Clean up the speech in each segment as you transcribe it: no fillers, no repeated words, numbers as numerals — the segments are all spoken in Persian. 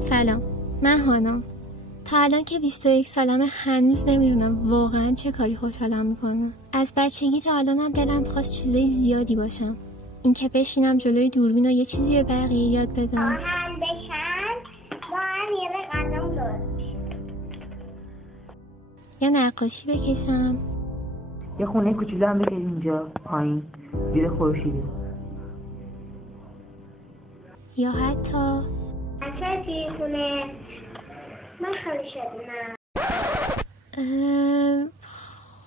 سلام، من هانام. تا الان که 21 سالمه هنوز نمیدونم واقعا چه کاری خوشحالم میکنه. از بچگی تا الانم دلم خواست چیزای زیادی باشم. اینکه بشینم جلوی دوربین و یه چیزی به بقیه یاد بدم. آهن بشن با هم یه غذام درست میشه. یا نقاشی بکشم. یه خونه کوچولو هم بکش اینجا پایین زیر خورشیده. یا حتی بچه توی خونه من خیلی شدونم.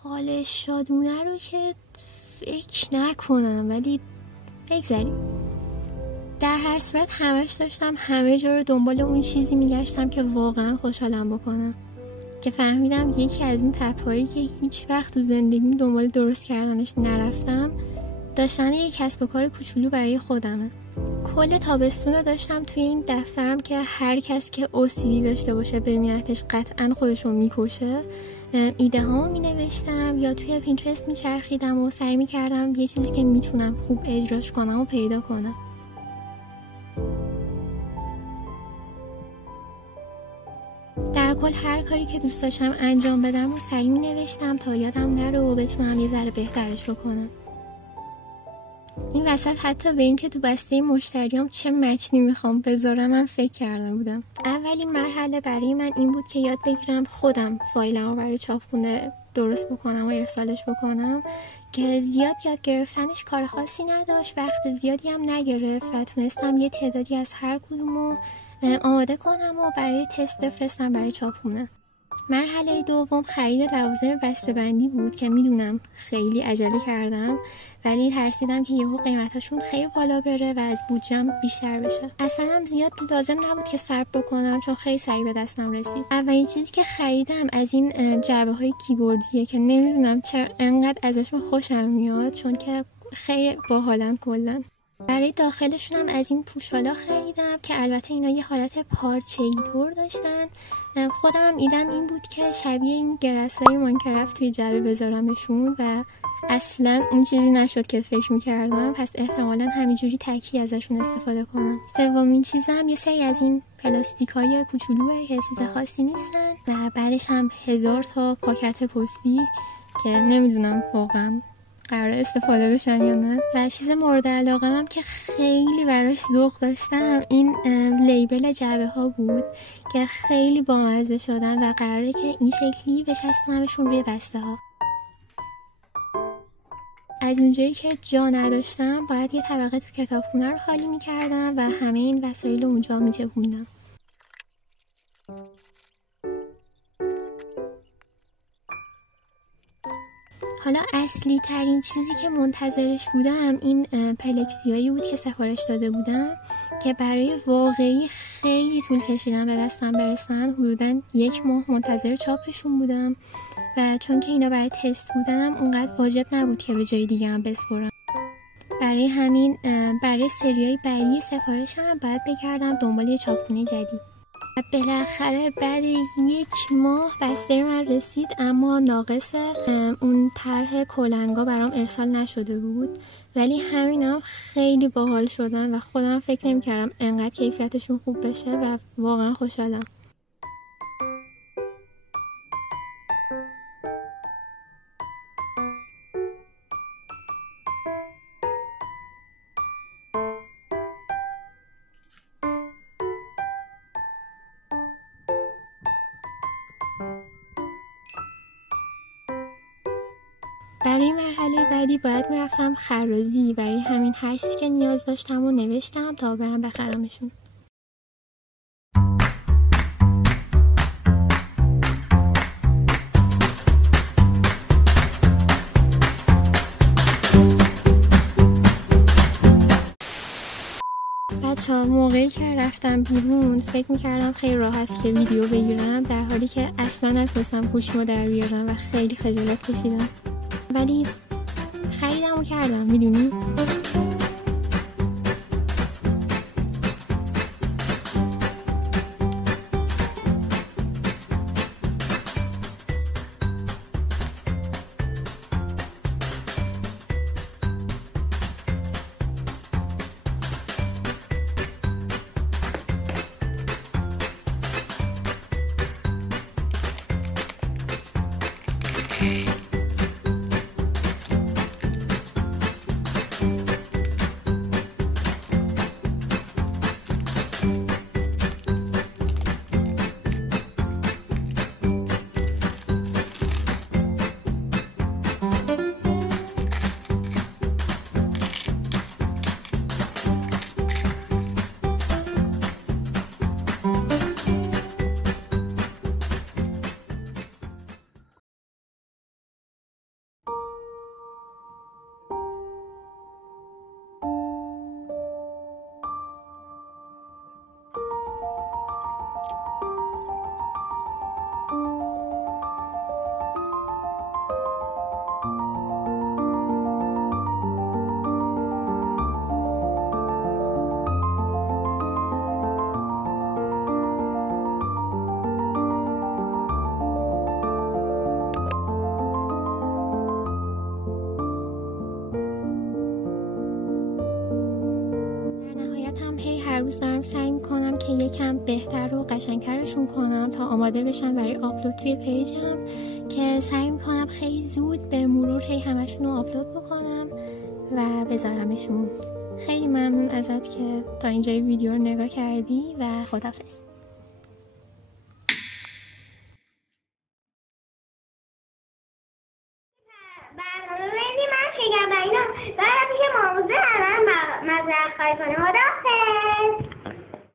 خاله شادونه رو که فکر نکنم، ولی بگذاریم. در هر صورت همش داشتم همه جا رو دنبال اون چیزی میگشتم که واقعا خوشحالم بکنم، که فهمیدم یکی از این تپه‌هایی که هیچ وقت تو زندگیم دنبال درست کردنش نرفتم داشتن یک کسب و کار کوچولو برای خودمه. کل تابستون رو داشتم توی این دفترم که هر کس که OCD داشته باشه ببینتش قطعا خودشو میکشه، ایده هامو مینوشتم یا توی پینترست میچرخیدم و سعی میکردم یه چیزی که میتونم خوب اجراش کنم و پیدا کنم. در کل هر کاری که دوست داشتم انجام بدم و سعی مینوشتم تا یادم نره و بتونم یه ذره بهترش بکنم. این وسط حتی به این که تو بسته مشتریام چه متنی میخوام بذارم من فکر کرده بودم. اولین مرحله برای من این بود که یاد بگیرم خودم فایلمو برای چاپخونه درست بکنم و ارسالش بکنم، که زیاد یاد گرفتنش کار خاصی نداشت، وقت زیادی هم نگرفت و تونستم یه تعدادی از هر کدومو آماده کنم و برای تست بفرستم برای چاپخونه. مرحله دوم خرید لوازم بسته‌بندی بود که میدونم خیلی عجله کردم، ولی ترسیدم که یهو قیمتاشون خیلی بالا بره و از بودجم بیشتر بشه. اصلا هم زیاد لازم نبود که صبر بکنم چون خیلی سریع به دستم رسید. اولین چیزی که خریدم از این جعبه‌های کیبوردیه که نمیدونم چرا انقدر ازشون خوشم میاد، چون که خیلی باحالن کلا. برای داخلشون هم از این پوشالا خریدم که البته اینا یه حالت پارچه‌ای طور داشتن. خودم هم ایدم این بود که شبیه این گرس‌های ماینکرافت توی جعبه بذارمشون و اصلا اون چیزی نشد که فکر میکردم، پس احتمالا همینجوری تکی ازشون استفاده کنم. سومین چیزم یه سری از این پلاستیکای کوچولوئه که چیز خاصی نیستن و بعدش هم 1000 تا پاکت پستی که نمیدونم واقعا قرار استفاده بشن یا نه. و چیز مورد علاقه هم که خیلی براش ذوق داشتم این لیبل جعبه ها بود که خیلی بامزه شدن و قراره که این شکلی بچسبونمشون روی بسته ها. از اونجایی که جا نداشتم باید یه طبقه تو کتابخونه رو خالی میکردم و همه این وسایل اونجا میچپوندم. حالا اصلی ترین چیزی که منتظرش بودم این پلکسیایی بود که سفارش داده بودم که برای واقعی خیلی طول کشیدن به دستم برسن. حدوداً 1 ماه منتظر چاپشون بودم و چون که اینا برای تست بودنم اونقدر واجب نبود که به جای دیگه هم بسپرم. برای همین برای سریای بعدی سفارشم باید بگردم دنبال یه چاپخونه جدید. و بالاخره بعد 1 ماه بسته من رسید، اما ناقص اون طرح کلنگا برام ارسال نشده بود، ولی همینم خیلی باحال شدن و خودم فکر نمی‌کردم انقدر کیفیتشون خوب بشه و واقعا خوشحالم. برای مرحله بعدی باید میرفتم خرازی، برای همین هر چیزی که نیاز داشتم و نوشتم تا برم بخرمشون. بچه‌ها موقعی که رفتم بیرون فکر میکردم خیلی راحت که ویدیو بگیرم، در حالی که اصلا نتونستم گوشیمو در بیارم و خیلی خجالت کشیدم، ولی خریدم و کردم. میدونی؟ روز دارم سعی میکنم که یکم بهتر و قشنگترشون کنم تا آماده بشن برای آپلود توی پیجم، که سعی میکنم خیلی زود به مرور همشون رو آپلود بکنم و بذارمشون. خیلی ممنون ازت که تا اینجای ویدیو رو نگاه کردی و خداحافظ.